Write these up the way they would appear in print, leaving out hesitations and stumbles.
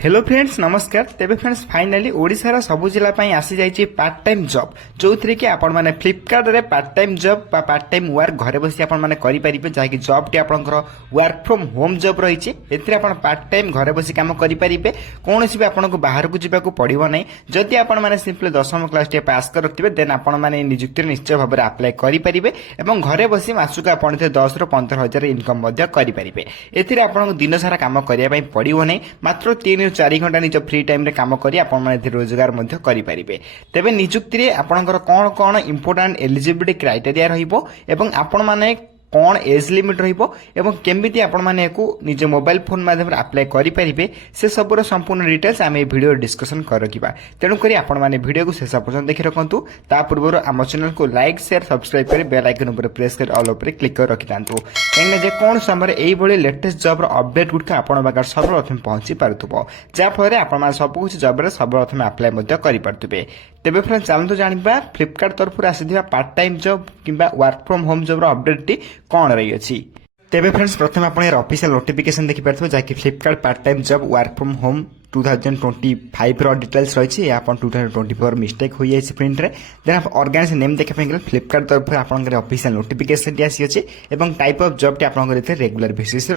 Hello friends नमस्कार। तेबे friends finally ओडिशार सबु जिला पई आसी जाइछि पार्ट टाइम जॉब जो थ्रे कि आपण माने फ्लिपकार्ट रे पार्ट टाइम जॉब बा पार्ट टाइम वर्क घरे बसी आपण माने करि परिबे जाय कि जॉब टी आपनकर वर्क फ्रॉम होम जॉब रहिछि। एथिरे आपण पार्ट टाइम घरे बसी काम करि परिबे, कोनोसी भी आपनको बाहर को जिबा को पड़िबो नै। जदि आपण माने सिंपली 10वीं क्लास टी पास करथिबे देन आपण माने नियुक्ति निश्चय भाबरे अप्लाई करि परिबे एवं घरे बसी मासुक आपण 10 रो 15,000 इनकम मध्य करि परिबे। एथिरे आपण दिन सारा काम करिया पई पड़िबो नै, मात्र 3 ରୁ 4 घंटा निज फ्री टाइम रे काम करी आपण माने रोजगार मध्य करि परिबे। तेबे नियुक्ति रे आपणकर कोन कोन इंपोर्टेंट एलिजिबिलिटी क्राइटेरिया रहिबो एवं आपण माने कौन एज लिमिट रहिबो एवं केमिति आपण माने को निज मोबाइल फोन माध्यम रे अप्लाई करि परिबे से सबरो संपूर्ण डिटेल्स आमे वीडियो डिस्कशन करकिबा। तेनु करी आपण माने वीडियो को शेष पर्यंत देखि रखंतु। ता पूर्व हम चैनल को लाइक शेयर सब्सक्राइब करी बेल आइकन ऊपर प्रेस कर ऑल ऊपर क्लिक कर रखि दांतु, एने जे कोन समय एई भली लेटेस्ट जॉब रो अपडेट गुड का आपण बागर सर्वप्रथम पहुंची पारतुबो, जा फले आपण माने सब कुछ जॉब रे सर्वप्रथम अप्लाई मध्य करि पारतुबे। तेबे फ्रेंड्स चलନ୍ତୁ जानिबा फ्लिपकार्ट तरफ आसीथिबा पार्ट टाइम जॉब किंबा वर्क फ्रॉम होम जॉब रो अपडेट टी कौन रही अछि। तेबे फ्रेंड्स प्रथम आपण ऑफिशियल नोटिफिकेशन देखि पारथबो जाकि Flipkart part time job work from home 2025 रो डिटेल्स रही है। आप 2024 मिस्टेक हो जाए प्रिंट रे देन आप ऑर्गेनाइजेशन नेम देखा गले फ्लिपकार्ट तरफ आपंकर ऑफिशियल नोटिफिकेशन टी आसी अच्छे और टाइप ऑफ जॉब टी आपंकर रेगुलर बेसिस रे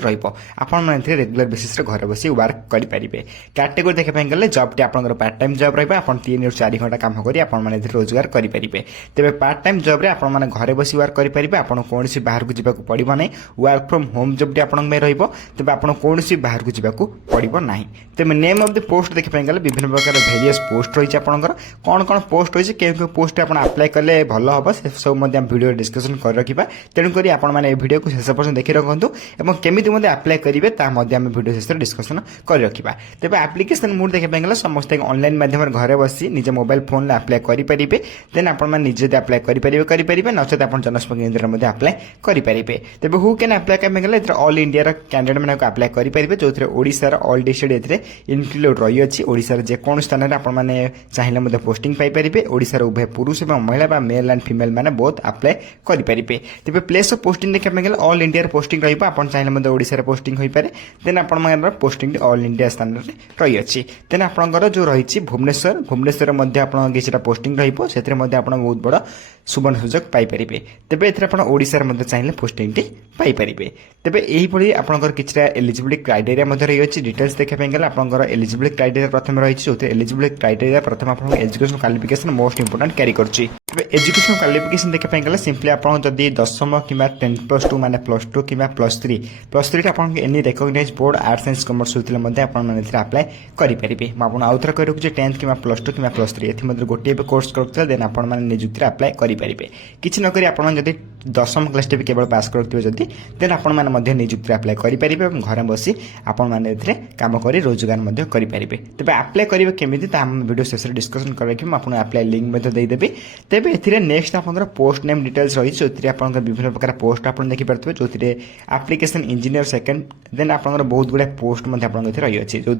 रेगुलर बेसिस रे घर बसी वर्क करि परिबे। कैटेगरी देखा गले जॉब टी आपंकर पार्ट टाइम जॉब रहिबा, आपण 3 ରୁ 4 घंटा काम करी आपण माने रोजगार करि परिबे। तेबे पार्ट टाइम जॉब रे आपण माने घरे बसी वर्क करि परिबे, आपण कोनसी बाहर को जिबा को पड़िबो नै। Work from home job T आपण में रहिबो, तेबे आपण कोनसी बाहर को जिबा को पड़िबो नाही। तेबे नेम ऑफ द पोस्ट देखि गले विभिन्न प्रकार वेरियस पोस्ट रही आपंकर कौन कौन पोस्ट रही है पोस्ट आप अप्लाई कले भल हम से सब वीडियो डिस्कशन कर रखा। तेणुक आपण मैंने वीडियो को शेष पर्यटन देखि रखु और केमी अप्लाई करेंगे आम वीडियो शेष डिस्कशन कर रखा। तेज आप्लिकेसन मोड देखा गले समस्त ऑनलाइन माध्यम घरे बसी निज मोबाइल फोन अप्लाई करेंगे। देन आपजे अप्लाई करेंगे नचेत आप जनस्पर्क केन्द्र अप्लाई करेंगे। तेज हु कैन अप्लाई करेंगे गले ऑल इंडिया कैंडिडेट मैंने अप्लाई करेंगे जो ओडिशार ऑल डिस्ट्रिक्ट इनक्लूड रही अच्छी। ओडिशार जेको स्थान में आपण मैंने चाहिए पोस्टिंग पाइपर। ओडिशार उभय पुरुष और महिला बा मेल एंड फीमेल मैंने बहुत अप्लाई करेंगे। तेज प्लेस ऑफ पोस्टिंग देखा गले ऑल इंडिया पोस्टिंग रही चाहिए ओडिशार पोस्टिंग हो पाए। देन आप पोस्टिंग ऑल इंडिया स्थान में रही अच्छी। देन आपंकर जो रही भुवनेश्वर किसी पोस्टिंग रही बहुत बड़ सुवर्ण सुजोग पाइपर। तेज ए ओडिशार चाहिए पोस्टिंग पाइपर। तेज यही आपंकर किसी एलिजिबिलिटी क्राइटेरिया रही अच्छी। डिटेल्स देखा गले आपंकर एलिजिबिलिटी क्राइटेरिया प्रथम रही जो एलिजिबिलिटी क्राइटेरिया प्रथम आप education qualification most important carry करछि। एजुकेशन क्वालिफिकेशन देखा गले सिंपली आप जदि 10वीं कि 10+2 माने +2 कि +3 आप any recognise board arts and commerce होते अप्लाई करेंगे। मुझे आउ थे कह रखुच्छे 10th कि +2 कि +3 ये गोटे कोर्स करते देन आप नियुक्ति अप्लाई करेंगे। किसी नक जब 10वीं क्लास टी केवल पास करते जदि देन आपण नियुक्ति अप्लाई करेंगे और घर बसी आपण काम कर रोजगार करेंगे। तेज अप्लाई करेंगे केमी वीडियो शेष डिस्कशन कर apply link देदेवि। Tej A next आप पोस्ट नेम डिटेल्स रही जो विभिन्न प्रकार पोस्ट आप देखिपे जो एप्लिकेशन इंजीनियर सेकेंड। देन आप बहुत गुड़ा पोस्ट रही अच्छी जो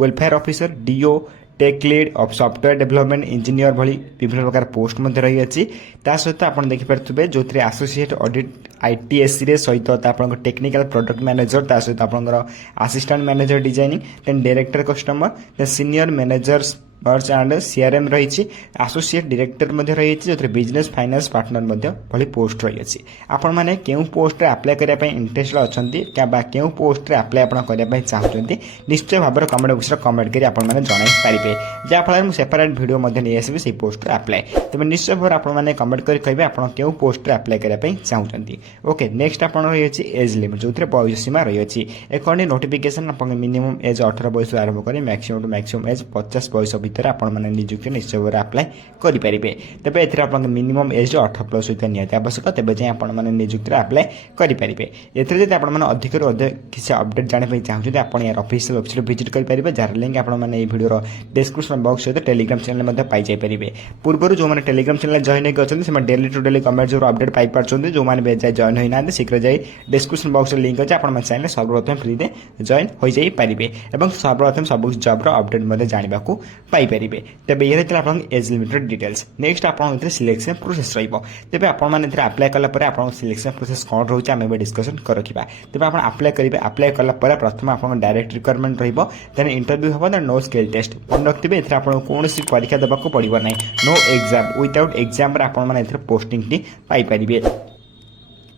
वेलफेयर ऑफिसर डीओ tech lead of software development engineer भली विभिन्न प्रकार पोस्ट रही अच्छी। सहित आप देखिपे जो एसोसिएट ऑडिट आईटीएससी सहित टेक्निकल प्रोडक्ट मैनेजर सहित आप assistant manager designing then director customer then senior managers merch and CRM रही एसोसिएट डायरेक्टर रही जो बिजनेस फाइनेंस पार्टनर भली पोस्ट रही अच्छी। आपण मैंने क्यों पोस्ट अप्लाई करने इंटरेस्ट अच्छा क्यों पोस्ट अप्लाई करने चाहते निश्चय भाव में कमेंट बॉक्स कमेंट कर जन पारे जहाँफल मुझे सेपरेट वीडियो नहीं आसबि से पोस्ट अप्लाई। तेज निश्चय भाव में कमेंट कर कहे आप क्यों पोस्ट अप्लाई करने चाहते। ओके नेक्स्ट आप रही है एज लिमिट जो बयस सीमा रही है। अकॉर्डिंग नोटिफिकेशन आप मिनिमम एज 18 बयस आरंभ कर मैक्सिमम टू मैक्सिमम एज 50 बयस भितर आपण नियुक्ति निश्चय भाव अप्लाई करेंगे। तेज ए मिनिमम एज 18+ होता निहत आवश्यक तेज जाए आप नियुक्ति अप्लाई करेंगे। एथेर जब आप अधिक किसी अपडेट जानापी चाहते आप यार ऑफिशियल वेबसाइट विजिट करेंगे जार लिंक आपने वीडियो डिस्क्रिप्शन बॉक्स सहित टेलीग्राम चैनल पाइजापे। पूर्व जो मैंने टेलीग्राम चैनल जॉइन होकर डेली टू डेली गवर्नमेंट जो अपडेट पाइपार जो मैंने जॉइन होना शीघ्र जाए डिस्क्रिप्शन बॉक्स लिंक अच्छे आप चाहिए सर्वप्रथम फ्री में जॉइन हो जाइए और सर्वप्रथम सब जॉब अपडेट जानवा पाइपर तेज ये आप एज लिमिटेड डिटेल्स नेक्स्ट आप सिलेक्शन प्रोसेस तेज आपने आप्लाय कलापर आप सिलेक्शन प्रोसेस कौन रोचे आम डिस्कसन रखा तेज आप आप्लाय करेंगे आप्लाय कलापर प्रथम आप डायरेक्ट रिक्वायरमेंट देन इंटरव्यू हम देन नो स्किल टेस्ट मन रखिए आपको कौन परीक्षा देवाक पड़ो ना नो एग्जाम विदाउट एग्जाम आप पोस्टिंग टी पाइपर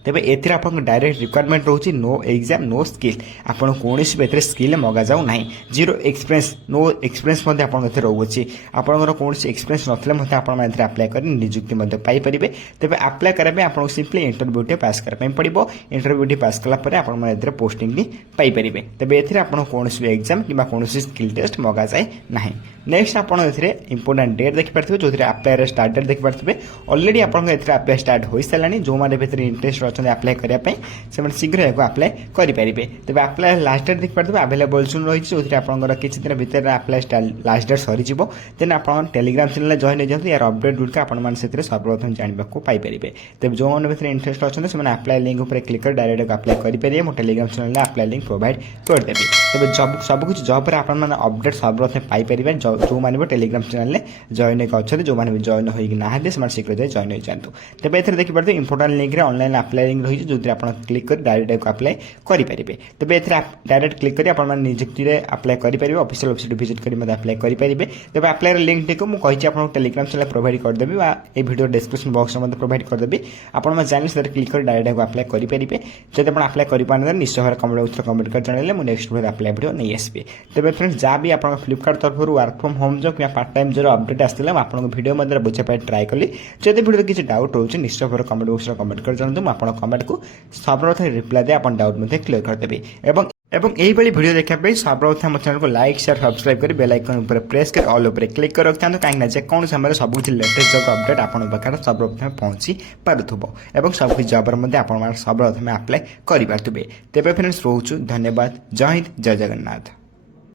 तेज एथि आप डायरेक्ट रिक्वायरमेंट रोचे नो एग्जाम नो स्किल आपड़ कौन भी स्किल मगा जाऊ ना जीरो एक्सपीरियंस नो एक्सपीरियंस आप रोचे आपंकर कौन एक्सपीरियंस ना आप आप्लाय कर निजुक्ति पाइपर तेज आप्लाय करेंगे आपको सिंपली इंटरव्यूटे पास करने पड़ो इंटरव्यूटी पास कलापर आप पोस्टिंग पाइपर तेज एथि आप कौन भी एग्जाम कि कौन स्किल टेस्ट मगा जाए ना नेक्स्ट आप इंपोर्टाट डेट देखिपारे जो आप्लाय स्टार्ट डेट देखिपारे अलरेडी आप्लाय स्टार्ट हो सारे जो मैंने इंटरेस्ट अच्छा आप्लाय करने से शीघ्र आप्लाय करेंगे तेज आप्लाय लास्ट डेट देखिए आवेलेबल सुन रही जो आपंकर किसी दिन भितर आप्लाय लास्ट डेट सरीज देन आप टेलीग्राम चैनल जॉइन हो जाते यार अपडेट गुड़िक आपने सर्वप्रथम जानवाक पाइपर तेज जो मैंने इंटरेस्ट अच्छे से आप्लाय लिंक पर क्लिक कर डायरेक्ट आप्लाय करेंगे मो Telegram channel apply link provide करदेवी तेज सबकि जब आपने अपडेट सर्वप्रथम पाइपर जो मैंने टेलीग्राम चैनल जॉइन अच्छे जो मैंने जॉइन होना शीघ्र जाए जॉइन हो जातु तेज ये देखिए important link online apply link रही जो आप क्लिक कर डायरेक्ट आप्लाय करेंगे तेज ये डायरेक्ट क्लिक कर आप निजुक्ति आप्लाय करेंगे ऑफिशियल वेबसाइट विजिट कर आप्लाय करेंगे तेज आप्लाय लिंक टी मुझे आपको टेलीग्राम चैनल प्रोवाइड करदेवी ये वीडियो डिस्क्रिप्शन बॉक्स में प्रोवाइड करदेवी आप चैनल से क्लिक कर डायरेक्ट आप्लाय करेंगे जब आप आप्लाय करें निश्चय भाव कमेंट बॉक्स कमेंट कर जनइले मुझे नेक्स्ट वीडियो आप्लाय वीडियो नहीं आसबि तेज फ्रेंड्स जहाँ भी आप फ्लिपकार्ट तरफ वर्क फ्रॉम होम जॉब या पार्ट टाइम जॉब अपडेट आसला आपको वीडियो मध्य बुझाई ट्राए कली जब वीडियो किसी डाउट रोचे निश्चय भाव कमेंट बॉक्स कमेंट कर जनातु आप कमेंट को सर्वप्रथम रिप्लाई दे आप डाउट क्लियर करदेवी एवं यही वीडियो देखा सर्वप्रथम चैनल को लाइक शेयर सब्सक्राइब कर बेल आइकन पर प्रेस कर ऑल उपर क्लिक कर रखता कहीं जेको समय सब कुछ लेटेस्ट जॉब अपडेट आपन पाखे सर्वप्रथम पहुंची पारुथबो एवं सब कुछ जॉब सर्वप्रथम आप्लाय करि पारुथबे तेबे फ्रेंड्स रोचु धन्यवाद जय हिंद जय जगन्नाथ।